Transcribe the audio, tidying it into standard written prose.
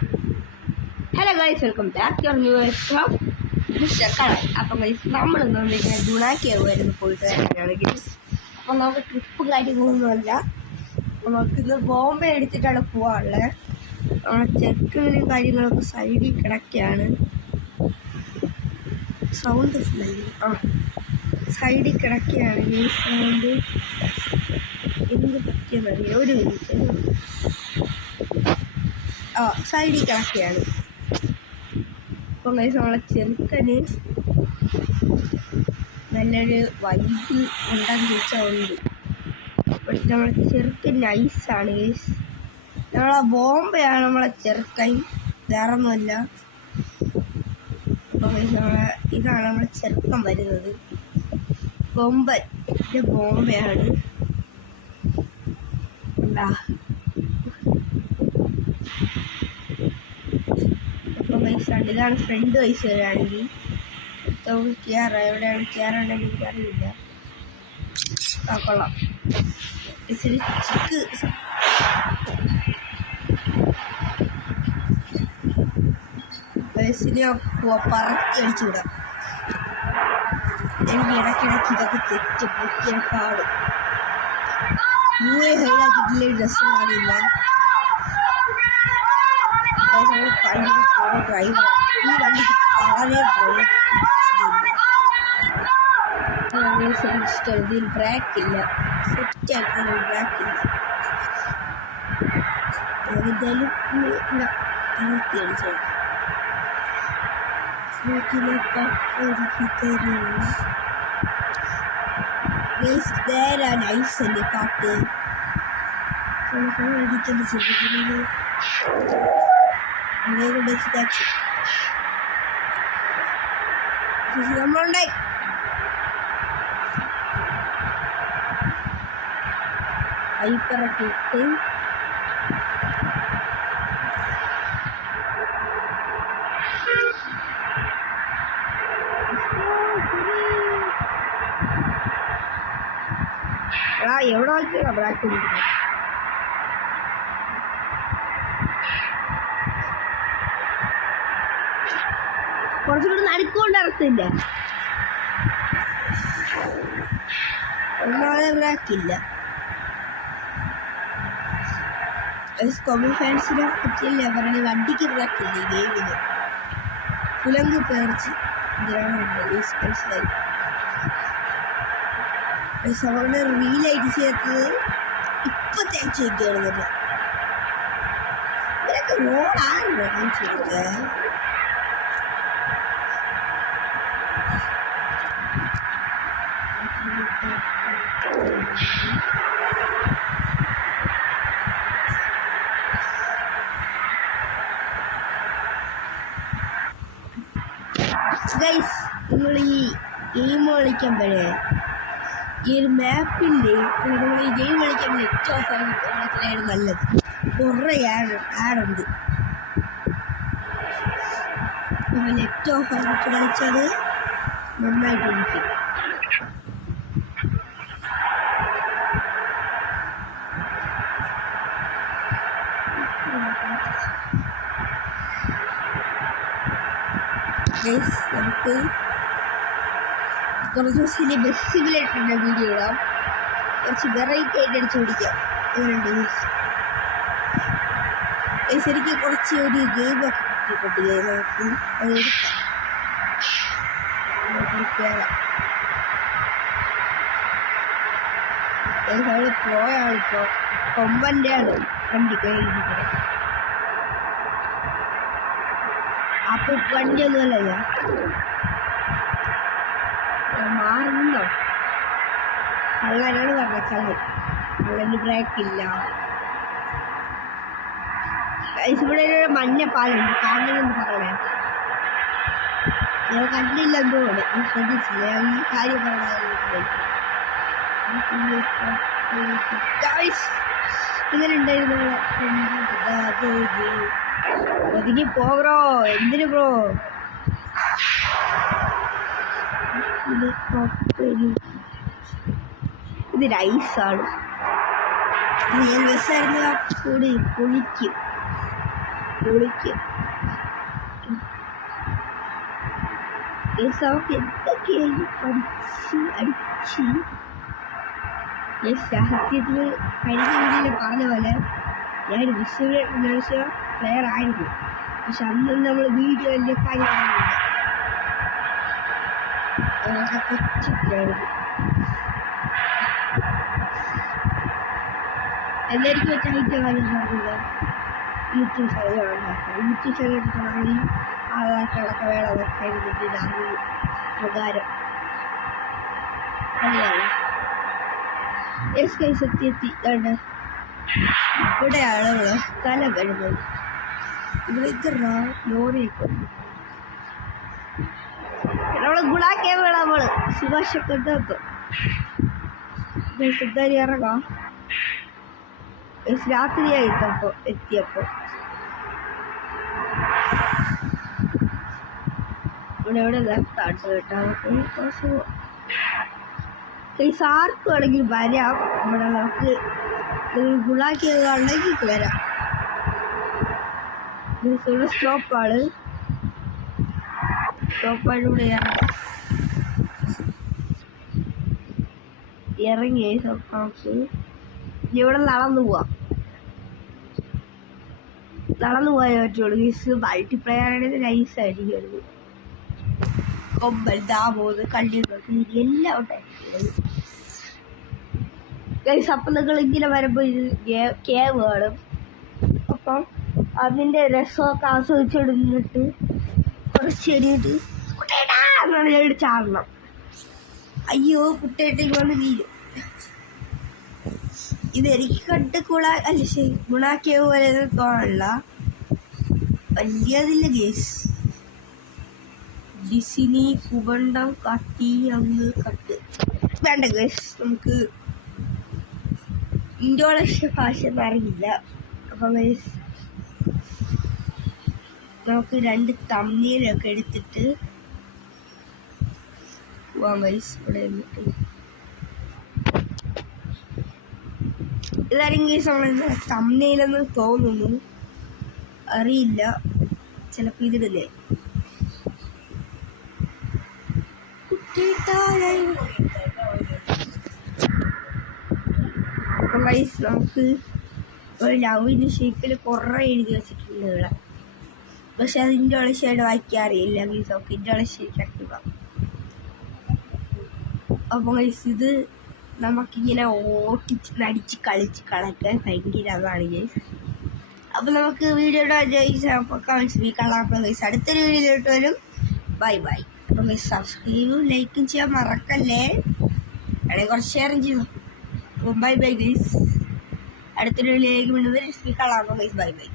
Hello guys, welcome back your new shop mister കടൽ. അപ്പം guys നമ്മളിന്ന് വന്നിരിക്കുന്നത് ഗുണാക്കിയായിരുന്നു പോയിട്ട് വരാനാണെങ്കിൽ. അപ്പം നമുക്ക് ട്രിപ്പും കാര്യങ്ങളൊന്നുമല്ല. അപ്പം നമുക്കിന്ന് ബോംബെ എടുത്തിട്ടാണ് പോകാനുള്ളത്. നമ്മുടെ ചെക്കുകളും കാര്യങ്ങളൊക്കെ സൈഡിൽ കിടക്കുകയാണ്. സൗണ്ട് സൈഡിൽ കിടക്കുകയാണ്. ഈ സൗണ്ട് എന്ത് പറ്റിയെന്നറിയാം. ഒരു മിനിറ്റ്. സൈഡിൽ കിടക്കുകയാണ്. അപ്പം ഗൈസ് നമ്മളെ ചെറുക്കന് നല്ലൊരു വൈബ് ഉണ്ടാന്ന് ചോദിച്ചാൽ ഉണ്ട്. പക്ഷെ നമ്മളെ ചെറുക്കൻ നൈസാണ് ഗൈസ്. നമ്മളെ ബോംബെയാണ് നമ്മളെ ചെറുക്കൻ, വേറെ ഒന്നുമല്ല. അപ്പം ഗൈസ് ഇതാണ് നമ്മളെ ചെറുക്കൻ വരുന്നത്. ബോംബെയാണ് ഉണ്ടാ. ഇതാണ് ഫ്രണ്ട് വയസ്സ് വരികയാണെങ്കിൽ എവിടെയാണ് കയറേണ്ടത് എനിക്കറിയില്ല. കൊള്ളാം. ഇച്ചിരി ചിക്ക് വയസ്സിനെ പറക്കി അടിച്ചു വിടാം. എനിക്ക് ഇടയ്ക്കിടയ്ക്ക് ഇതൊക്കെ തെറ്റ് പൊക്കിയ പാട്. ഹൈലാക്കിയിട്ടില്ല, ഡ്രസ്സും കാണില്ല. ഡ്രൈവർ ഈ വണ്ടിക്ക് വളരെ ഇഷ്ടമാണ്. ഇതിൽ ബ്രേക്ക് ഇല്ല, സെറ്റായിട്ടുള്ള ബ്രേക്ക് ഇല്ല. ഏതായാലും അടിച്ചു നൈസല്ലേ പാട്ട്. അടിക്കുന്ന ചെറുക്കുന്നത് നമ്മളുണ്ടായി. ഹൈപ്പറൊക്കെ ഇട്ട് എവിടെ നോക്കിയാ ബ്രാക്ക് കൊടുക്കുന്നത്. കുറച്ചുകൂടി നടുക്കൊണ്ട് ഇറക്കില്ല, ഒന്നാമതെ ബ്രാക്കില്ല. കൊമി ഫാൻസിനെ പറ്റിയല്ലേ പറഞ്ഞ, വണ്ടിക്ക് ബ്രാക്കില്ല. ഈ ഗെയിമിന് കുലങ്ക് പേർച്ച് ഇതിനാണ് മനസ്സിലായി. അവരുടെ റീലായിട്ട് ചേർത്തത് ഇപ്പൊ തേച്ച് വയ്ക്കുകയാണെന്നില്ല. ഇവരൊക്കെ റോഡാണല്ലോ ചോദിച്ചത്. ഗൈസ്, നിങ്ങൾ ഈ ഗെയിം കളിക്കുമ്പോഴേ ഈ ഒരു മാപ്പിൻ്റെ നമ്മൾ ഈ ഗെയിം കളിക്കുമ്പോൾ നെറ്റ് ഓഫ് ആയിട്ട് നല്ലത്. കുറേ ആഡുണ്ട്. അപ്പോൾ നെറ്റ് ഓഫ് ആയിട്ട് കളിച്ചത് നന്നായിട്ടിരിക്കും. ഗൈസ്, നമുക്ക് കുറച്ച് ദിവസത്തിൽ ബസ്സിലായിട്ടുള്ള വീഡിയോ ഇടാം. കുറച്ച് വെറൈറ്റി ആയിട്ട് അടിച്ചു പിടിക്കാം. അങ്ങനെയുണ്ട് ഗൈസ്. ശരിക്കും കുറച്ച് ഒരു ഗെയിമൊക്കെ കിട്ടിയിട്ടുണ്ട്. നമുക്ക് അത് എടുക്കാം. പോയാണിപ്പോൾ കൊമ്പൻ്റെ ആണ് വണ്ടി കയറിയിരിക്കുന്നത്. അപ്പൊ വണ്ടി ഒന്നുമല്ല മാറുന്നോ. കള്ളനാണ് പറഞ്ഞ കള്ളന് ബ്രേക്കില്ല. ഇവിടെ ഒരു മഞ്ഞ പാലുണ്ട്, കാണണമെന്ന് പറയണേ. ഞാൻ കണ്ടില്ല എന്തോടെ, ഞാൻ ശ്രദ്ധിച്ചില്ല. ഞാൻ ഈ കാര്യം ഇങ്ങനെ ഉണ്ടായിരുന്നു. ഒതുങ്ങി പോ ബ്രോ. എന്തിനു ബ്രോ? ഇത് നൈസാണ്. ഞാൻ ബസ്സായിരുന്നു കൂടി പൊളിക്കും. പൊളിക്കും. നമുക്ക് എന്തൊക്കെയായി അടിച്ച് സത്യത്തിൽ കഴിഞ്ഞ വീട്ടിൽ പറഞ്ഞ പോലെ ഞാൻ വിശ്വ പ്ലെയർ ആയിരുന്നു. പക്ഷെ അന്ന് നമ്മൾ വീഡിയോ വലിയ കാര്യമായിരുന്നില്ല. കൊച്ചിട്ടായിരുന്നു. എല്ലാവർക്കും വെച്ചായിട്ട് കാര്യം പറഞ്ഞില്ല. യൂട്യൂബ് ചാനൽ യൂട്യൂബ് ചാനൽ തുടങ്ങി ആധാരക്കാരൊക്കെ വേണം അതൊക്കെ എഴുതിട്ട് അത് പ്രകാരം അറിയാമോ. എത്തി കണ്ട് ഇവിടെയാണ് നമ്മളെ സ്ഥലം വരുന്നത്. ഇവിടേക്ക് ലോറി നമ്മള് ഗുണാക്കിയ വേണം. നമ്മള് സുഭാഷൊക്കെ ഇട്ടപ്പം ഇറങ്ങാം. രാത്രിയായിട്ടപ്പോ എത്തിയപ്പോ ഇവിടെ നിർത്താട്ട് കേട്ടോ. ആർക്ക് വേണമെങ്കിൽ വരാം. ഇവിടെ നമുക്ക് ഗുണാക്കിയത് ഉണ്ടെങ്കിൽ വരാം. സ്റ്റോപ്പാണ്. സ്റ്റോപ്പായിലൂടെ ഇറങ്ങി നമുക്ക് ഇവിടെ നടന്നു പോവാം. നടന്നു പോയാൽ പറ്റുള്ളൂ. മൾട്ടിപ്ലെയറുടെ നൈസായിരിക്കും. കൊമ്പൽ ദാമോദ് കല്ലുകൾക്ക് എല്ലാം ഉണ്ടായിരിക്കും. അപ്പം നിങ്ങൾ ഇങ്ങനെ വരുമ്പോൾ ഇത് കേവ് കാണും. അപ്പം അതിൻ്റെ രസമൊക്കെ ആസ്വദിച്ചെടുത്തിട്ട് കുറച്ച് എഴുതിയിട്ട് കുട്ടേട്ടാന്ന് ഞാൻ ചാടണം. അയ്യോ കുട്ടേട്ടേക്ക് വന്ന് വീഴും. ഇതെനിക്ക് കണ്ട് അല്ല ശരി ഗുണാക്കിയ പോലെ തോന്നല്ല. വലിയതില്ല ഗേസ്. ഡിസിനി കുബണ്ടം കട്ടി അങ്ങ് കട്ട് വേണ്ട ഗേസ്. നമുക്ക് ഇന്തോനേഷ്യ ഭാഷ ഒന്നും അറിയില്ല. അപ്പം ഗേസ് നമുക്ക് 2 തമ്മിലൊക്കെ എടുത്തിട്ട് പോവാം ഗേസ്. ഇവിടെ നിന്നിട്ട് ഇതാരും കേസ് നമ്മളെന്താ തമ്മിലെന്ന് തോന്നുന്നു, അറിയില്ല. ചിലപ്പോൾ ഇതിടല്ലേ. നമുക്ക് ഒരു ലവിൻ്റെ ഷേപ്പിൽ കുറേ എഴുതി വെച്ചിട്ടുണ്ട് ഇവിടെ. പക്ഷെ അത് ഇൻഡോനേഷ്യയുടെ വായിക്കാൻ അറിയില്ല ഗൈസ്. നമുക്ക് ഇൻഡോനേഷ്യയിലേക്ക് പോകാം. അപ്പോൾ ഗൈസ് ഇത് നമുക്കിങ്ങനെ ഓട്ടിച്ച് നടിച്ച് കളിച്ച് കളക്കാൻ ഭയങ്കര അതാണ് ഗൈസ്. അപ്പോൾ നമുക്ക് വീഡിയോയുടെ ഗൈസ് അടുത്തൊരു വീഡിയോയിലോട്ട് വരും. Bye bye. അപ്പോൾ ഗൈസ് സബ്സ്ക്രൈബും ലൈക്കും ചെയ്യാൻ മറക്കല്ലേ. അല്ലെങ്കിൽ കുറച്ച് ഷെയറും ചെയ്യും. അപ്പോൾ ബൈ ബൈ ഗൈസ്. അടുത്തൊരു വീഡിയോയിലേക്ക് വീണ്ടും ഗൈസ്. Bye bye.